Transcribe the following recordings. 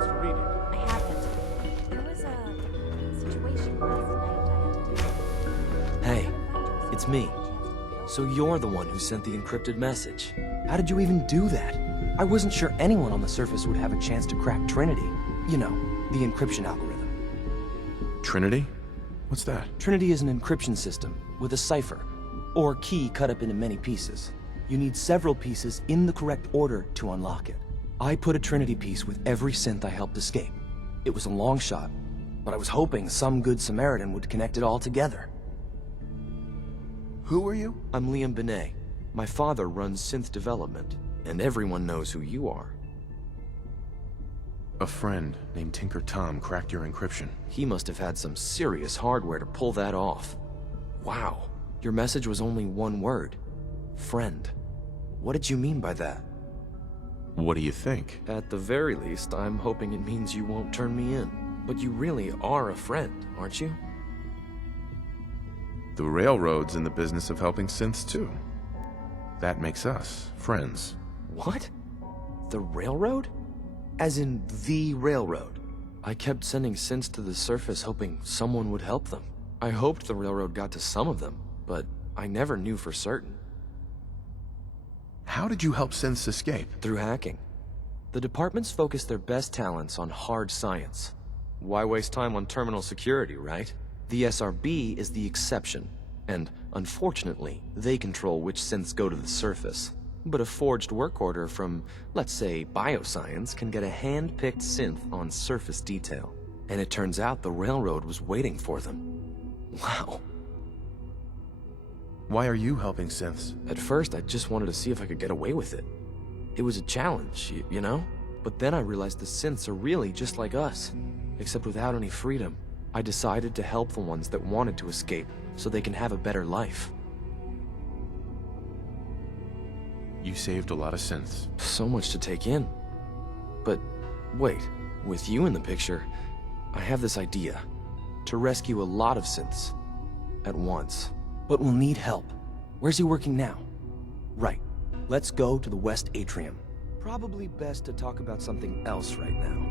chance to read it. I haven't. There was a situation last night I had to deal with. Hey, it's me. So you're the one who sent the encrypted message. How did you even do that? I wasn't sure anyone on the surface would have a chance to crack Trinity. You know, the encryption algorithm. Trinity? What's that? Trinity is an encryption system with a cipher, or key cut up into many pieces. You need several pieces in the correct order to unlock it. I put a Trinity piece with every synth I helped escape. It was a long shot, but I was hoping some good Samaritan would connect it all together. Who are you? I'm Liam Benet. My father runs synth development, and everyone knows who you are. A friend named Tinker Tom cracked your encryption. He must have had some serious hardware to pull that off. Wow, your message was only one word. Friend. What did you mean by that? What do you think? At the very least, I'm hoping it means you won't turn me in. But you really are a friend, aren't you? The Railroad's in the business of helping synths too. That makes us friends. What? The Railroad? As in the Railroad? I kept sending synths to the surface hoping someone would help them. I hoped the Railroad got to some of them, but I never knew for certain. How did you help synths escape? Through hacking. The departments focus their best talents on hard science. Why waste time on terminal security, right? The SRB is the exception, and unfortunately, they control which synths go to the surface. But a forged work order from, let's say, bioscience can get a hand-picked synth on surface detail. And it turns out the Railroad was waiting for them. Wow. Why are you helping synths? At first, I just wanted to see if I could get away with it. It was a challenge, you know? But then I realized the synths are really just like us, except without any freedom. I decided to help the ones that wanted to escape, so they can have a better life. You saved a lot of synths. So much to take in. But wait, with you in the picture, I have this idea. To rescue a lot of synths. At once. But we'll need help. Where's he working now? Right. Let's go to the West Atrium. Probably best to talk about something else right now.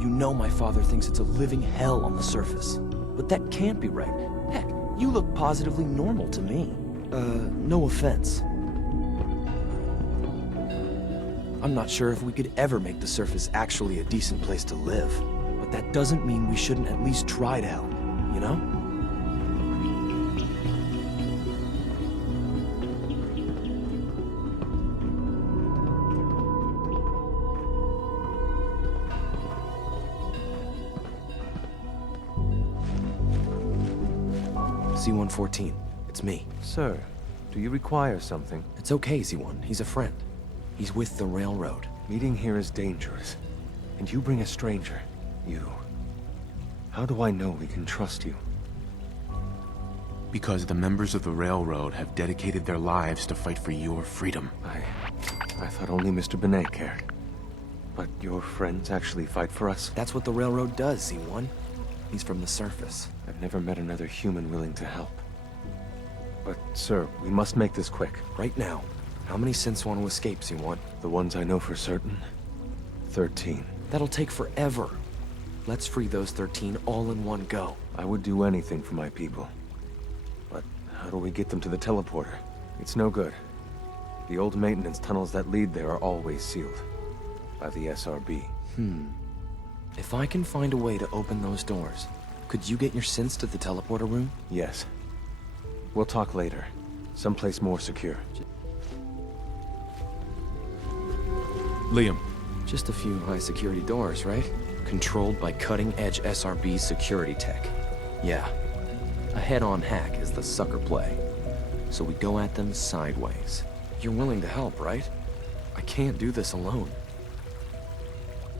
You know my father thinks it's a living hell on the surface. But that can't be right. Heck, you look positively normal to me. No offense. I'm not sure if we could ever make the surface actually a decent place to live. But that doesn't mean we shouldn't at least try to help, you know? C-114. It's me. Sir, do you require something? It's okay, Z1. He's a friend. He's with the Railroad. Meeting here is dangerous. And you bring a stranger. You. How do I know we can trust you? Because the members of the Railroad have dedicated their lives to fight for your freedom. I thought only Mr. Benet cared. But your friends actually fight for us? That's what the Railroad does, Z1. He's from the surface. I've never met another human willing to help. But, sir, we must make this quick. Right now, how many synths want to escape, Z1? The ones I know for certain? 13. That'll take forever. Let's free those 13 all in one go. I would do anything for my people. But how do we get them to the teleporter? It's no good. The old maintenance tunnels that lead there are always sealed. By the SRB. If I can find a way to open those doors, could you get your synths to the teleporter room? Yes. We'll talk later. Someplace more secure. Liam. Just a few high-security doors, right? Controlled by cutting-edge SRB security tech. Yeah. A head-on hack is the sucker play. So we go at them sideways. You're willing to help, right? I can't do this alone.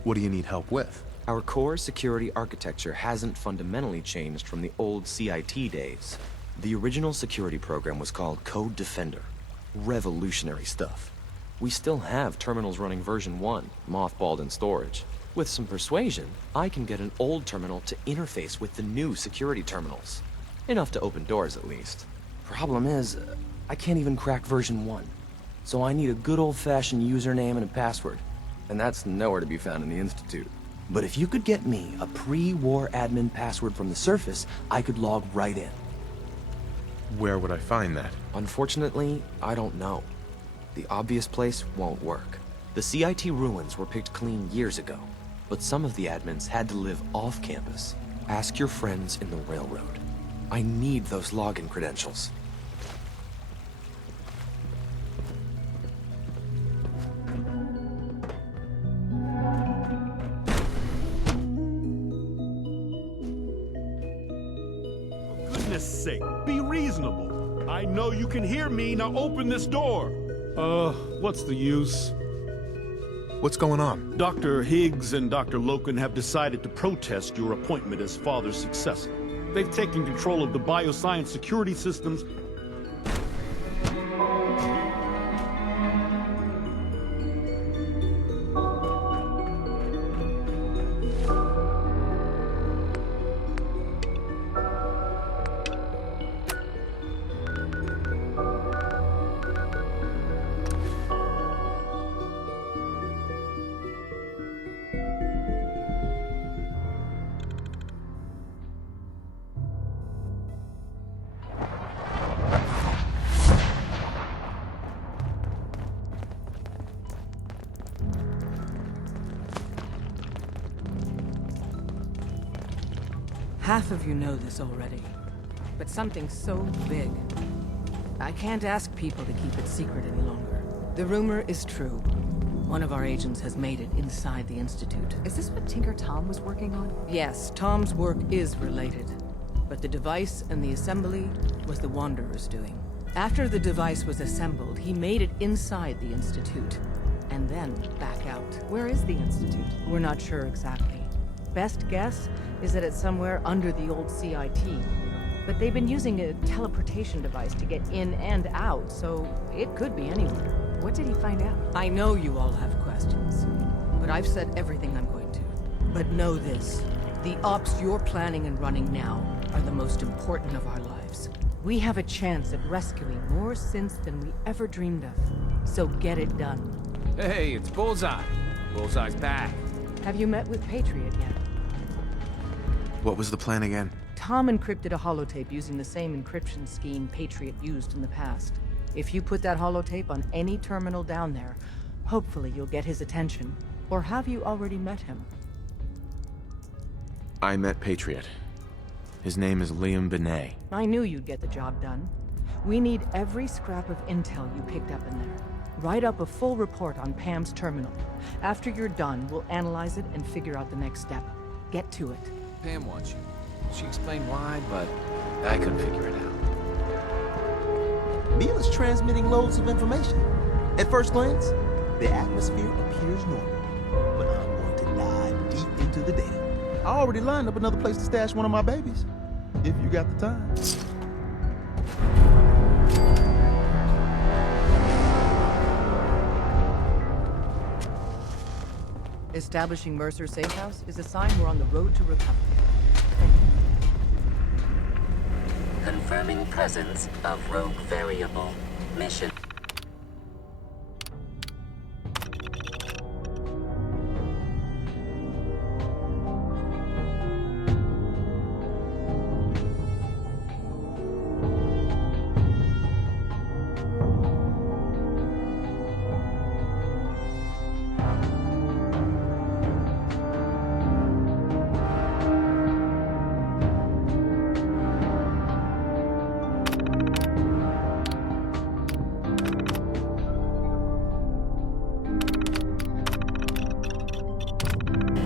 What do you need help with? Our core security architecture hasn't fundamentally changed from the old CIT days. The original security program was called Code Defender. Revolutionary stuff. We still have terminals running version 1, mothballed in storage. With some persuasion, I can get an old terminal to interface with the new security terminals. Enough to open doors, at least. Problem is, I can't even crack version 1. So I need a good old-fashioned username and a password. And that's nowhere to be found in the Institute. But if you could get me a pre-war admin password from the surface, I could log right in. Where would I find that? Unfortunately, I don't know. The obvious place won't work. The CIT ruins were picked clean years ago, but some of the admins had to live off campus. Ask your friends in the railroad. I need those login credentials. For goodness sake, be reasonable. I know you can hear me, now open this door. What's the use? What's going on? Dr. Higgs and Dr. Loken have decided to protest your appointment as father's successor. They've taken control of the bioscience security systems. Half of you know this already, but something so big, I can't ask people to keep it secret any longer. The rumor is true. One of our agents has made it inside the Institute. Is this what Tinker Tom was working on? Yes, Tom's work is related, but the device and the assembly was the Wanderer's doing. After the device was assembled, he made it inside the Institute, and then back out. Where is the Institute? We're not sure exactly. Best guess is that it's somewhere under the old CIT. But they've been using a teleportation device to get in and out, so it could be anywhere. What did he find out? I know you all have questions, but I've said everything I'm going to. But know this, the ops you're planning and running now are the most important of our lives. We have a chance at rescuing more synths than we ever dreamed of. So get it done. Hey, it's Bullseye. Bullseye's back. Have you met with Patriot yet? What was the plan again? Tom encrypted a holotape using the same encryption scheme Patriot used in the past. If you put that holotape on any terminal down there, hopefully you'll get his attention. Or have you already met him? I met Patriot. His name is Liam Benet. I knew you'd get the job done. We need every scrap of intel you picked up in there. Write up a full report on Pam's terminal. After you're done, we'll analyze it and figure out the next step. Get to it. Pam wants you. She explained why, but I couldn't figure it out. Neil is transmitting loads of information. At first glance, the atmosphere appears normal, but I'm going to dive deep into the data. I already lined up another place to stash one of my babies, if you got the time. Establishing Mercer's safe house is a sign we're on the road to recovery. Confirming presence of rogue variable. Mission.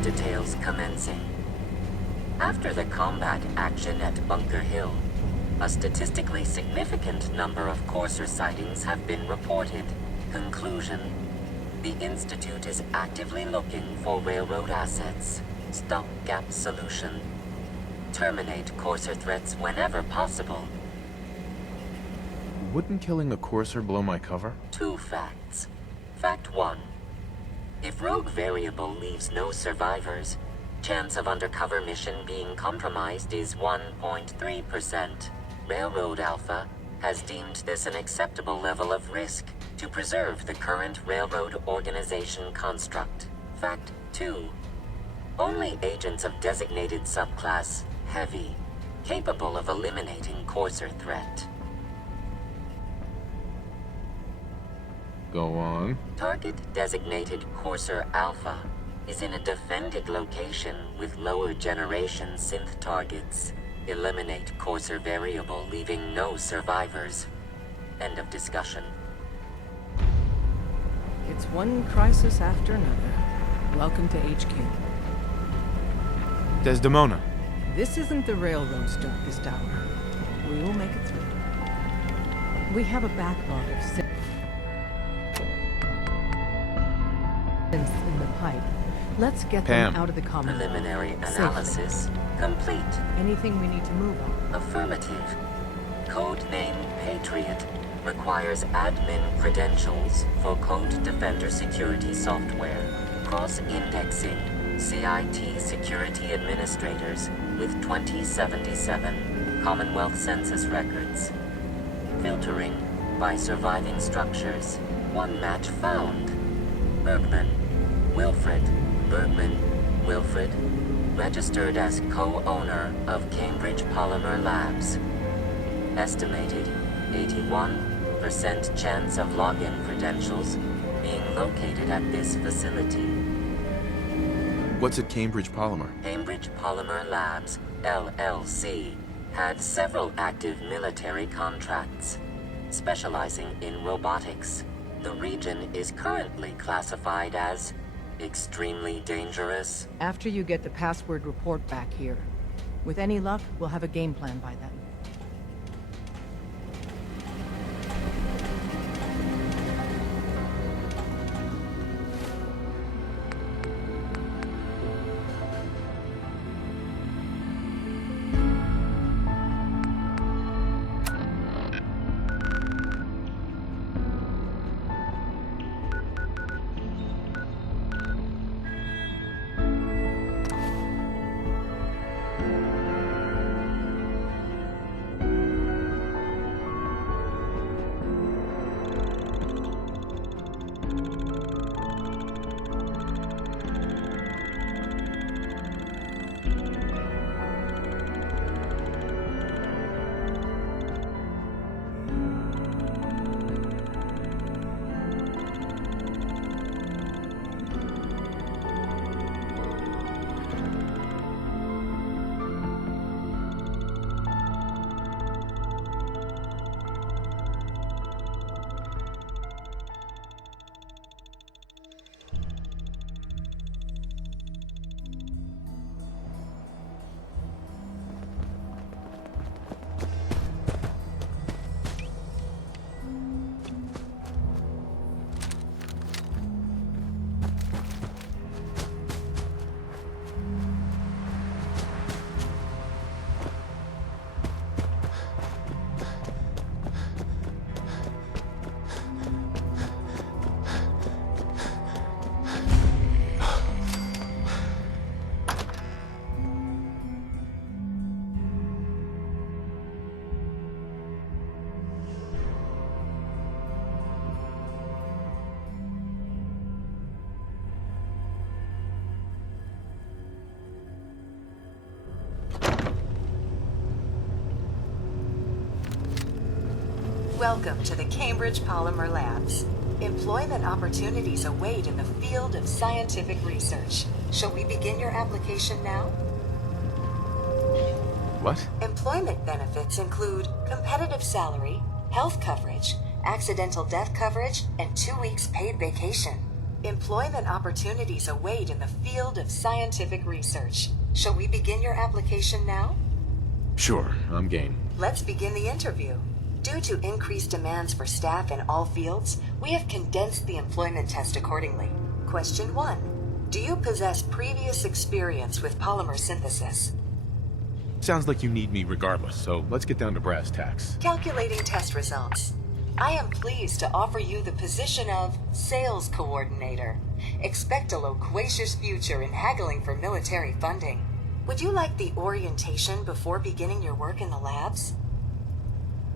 Details commencing. After the combat action at Bunker Hill, a statistically significant number of Courser sightings have been reported. Conclusion: the Institute is actively looking for railroad assets. Stopgap solution: terminate Courser threats whenever possible. Wouldn't killing the Courser blow my cover? 2 facts. Fact 1. If Rogue Variable leaves no survivors, chance of undercover mission being compromised is 1.3%. Railroad Alpha has deemed this an acceptable level of risk to preserve the current railroad organization construct. Fact 2. Only agents of designated subclass Heavy capable of eliminating Courser threat. Go on. Target designated Courser Alpha is in a defended location with lower generation synth targets. Eliminate Courser variable, leaving no survivors. End of discussion. It's one crisis after another. Welcome to HQ. Desdemona. This isn't the railroad's darkest hour. We will make it through. We have a backlog of synths in the pipe. Let's get Pam. them out of the common Preliminary safely. analysis complete. Anything we need to move on? Affirmative. Codename Patriot requires admin credentials for Code Defender security software. Cross-indexing CIT security administrators with 2077 Commonwealth Census records. Filtering by surviving structures. One match found. Bergman. Wilfred. Bergman. Wilfred. Registered as co-owner of Cambridge Polymer Labs. Estimated 81% chance of login credentials being located at this facility. What's at Cambridge Polymer? Cambridge Polymer Labs, LLC, had several active military contracts, specializing in robotics. The region is currently classified as extremely dangerous. After you get the password report back here. With any luck, we'll have a game plan by then. Welcome to the Cambridge Polymer Labs. Employment opportunities await in the field of scientific research. Shall we begin your application now? What? Employment benefits include competitive salary, health coverage, accidental death coverage, and 2 weeks paid vacation. Employment opportunities await in the field of scientific research. Shall we begin your application now? Sure, I'm game. Let's begin the interview. Due to increased demands for staff in all fields, we have condensed the employment test accordingly. Question 1. Do you possess previous experience with polymer synthesis? Sounds like you need me regardless, so let's get down to brass tacks. Calculating test results. I am pleased to offer you the position of Sales Coordinator. Expect a loquacious future in haggling for military funding. Would you like the orientation before beginning your work in the labs?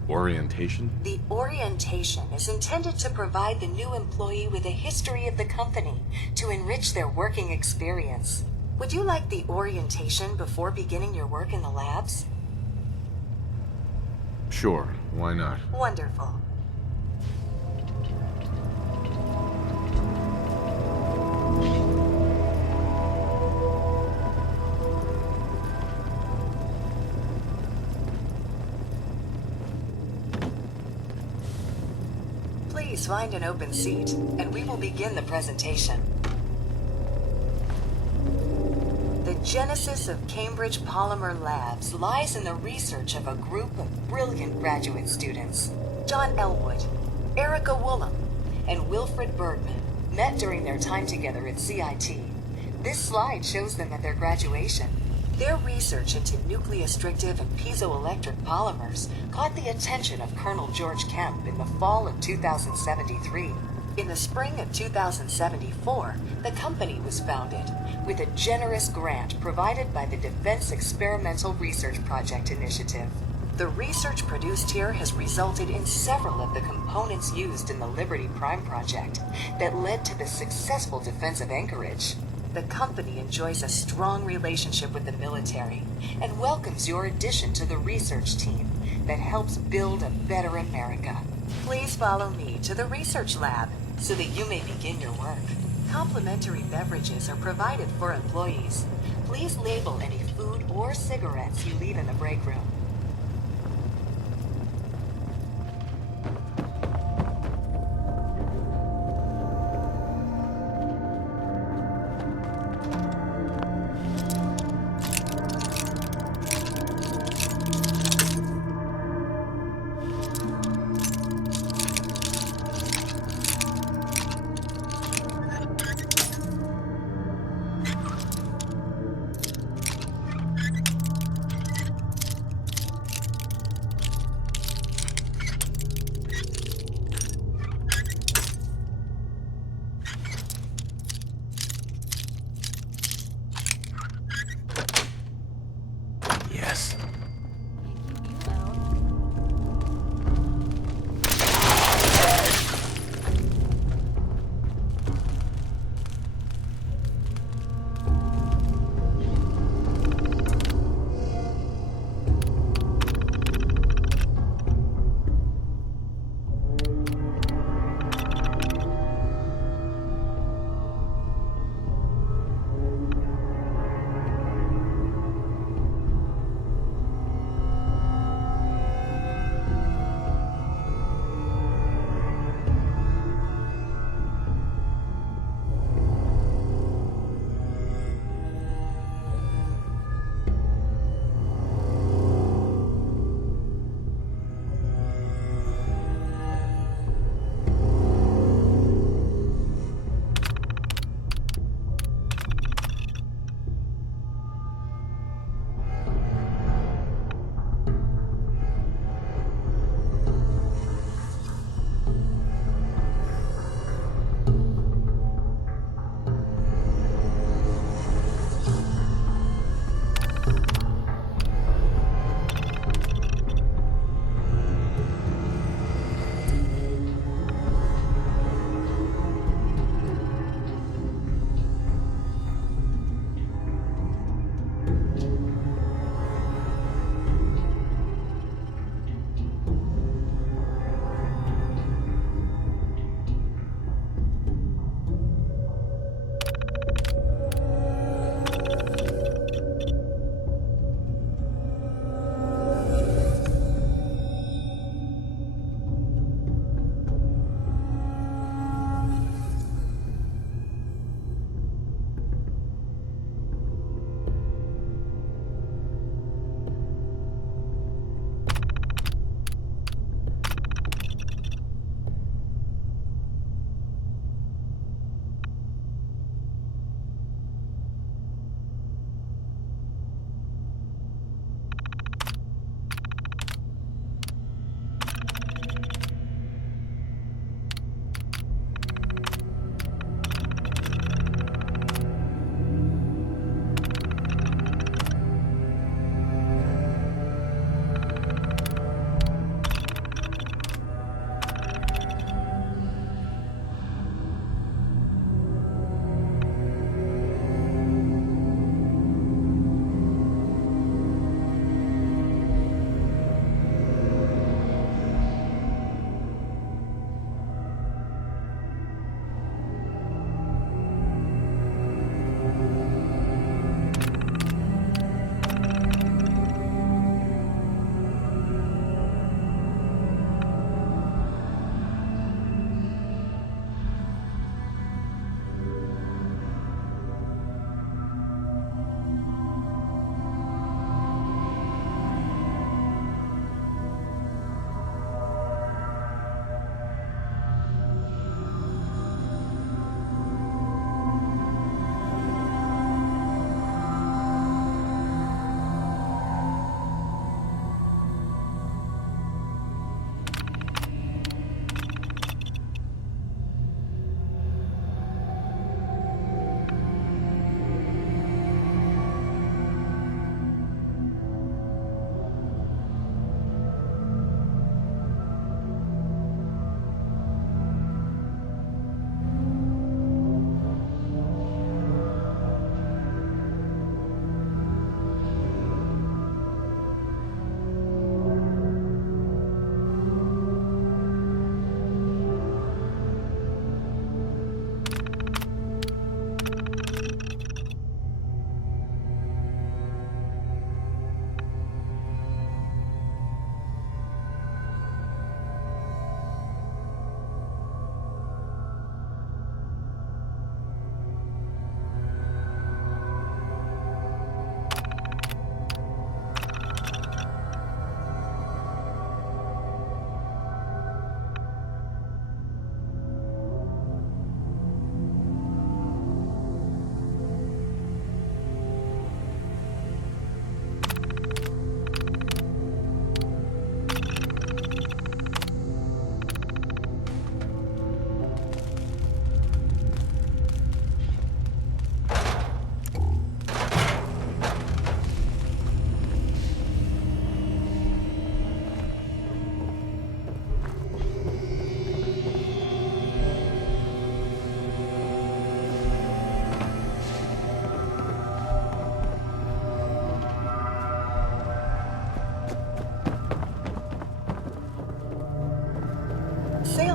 Orientation? The orientation is intended to provide the new employee with a history of the company to enrich their working experience. Would you like the orientation before beginning your work in the labs? Sure, why not? Wonderful. Please find an open seat, and we will begin the presentation. The genesis of Cambridge Polymer Labs lies in the research of a group of brilliant graduate students. John Elwood, Erica Woolham, and Wilfred Bergman met during their time together at CIT. This slide shows them at their graduation. Their research into nucleostrictive and piezoelectric polymers caught the attention of Colonel George Kemp in the fall of 2073. In the spring of 2074, the company was founded, with a generous grant provided by the Defense Experimental Research Project Initiative. The research produced here has resulted in several of the components used in the Liberty Prime project that led to the successful defense of Anchorage. The company enjoys a strong relationship with the military and welcomes your addition to the research team that helps build a better America. Please follow me to the research lab so that you may begin your work. Complimentary beverages are provided for employees. Please label any food or cigarettes you leave in the break room.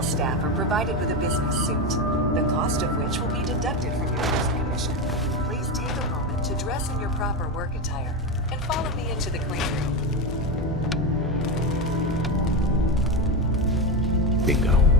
Civilian staff are provided with a business suit, the cost of which will be deducted from your first commission. Please take a moment to dress in your proper work attire and follow me into the clean room. Bingo.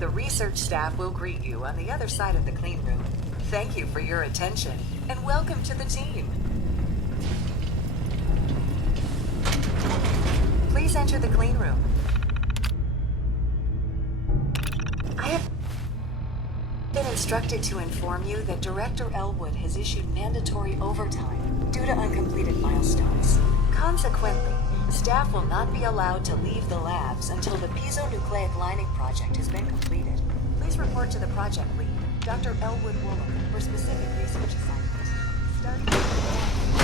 The research staff will greet you on the other side of the clean room. Thank you for your attention, and welcome to the team. Please enter the clean room. I have been instructed to inform you that Director Elwood has issued mandatory overtime due to uncompleted milestones. Consequently, staff will not be allowed to leave the labs until the piezonucleic lining project has been completed. Please report to the project lead, Dr. Elwood Woolham, for specific research assignments. Starting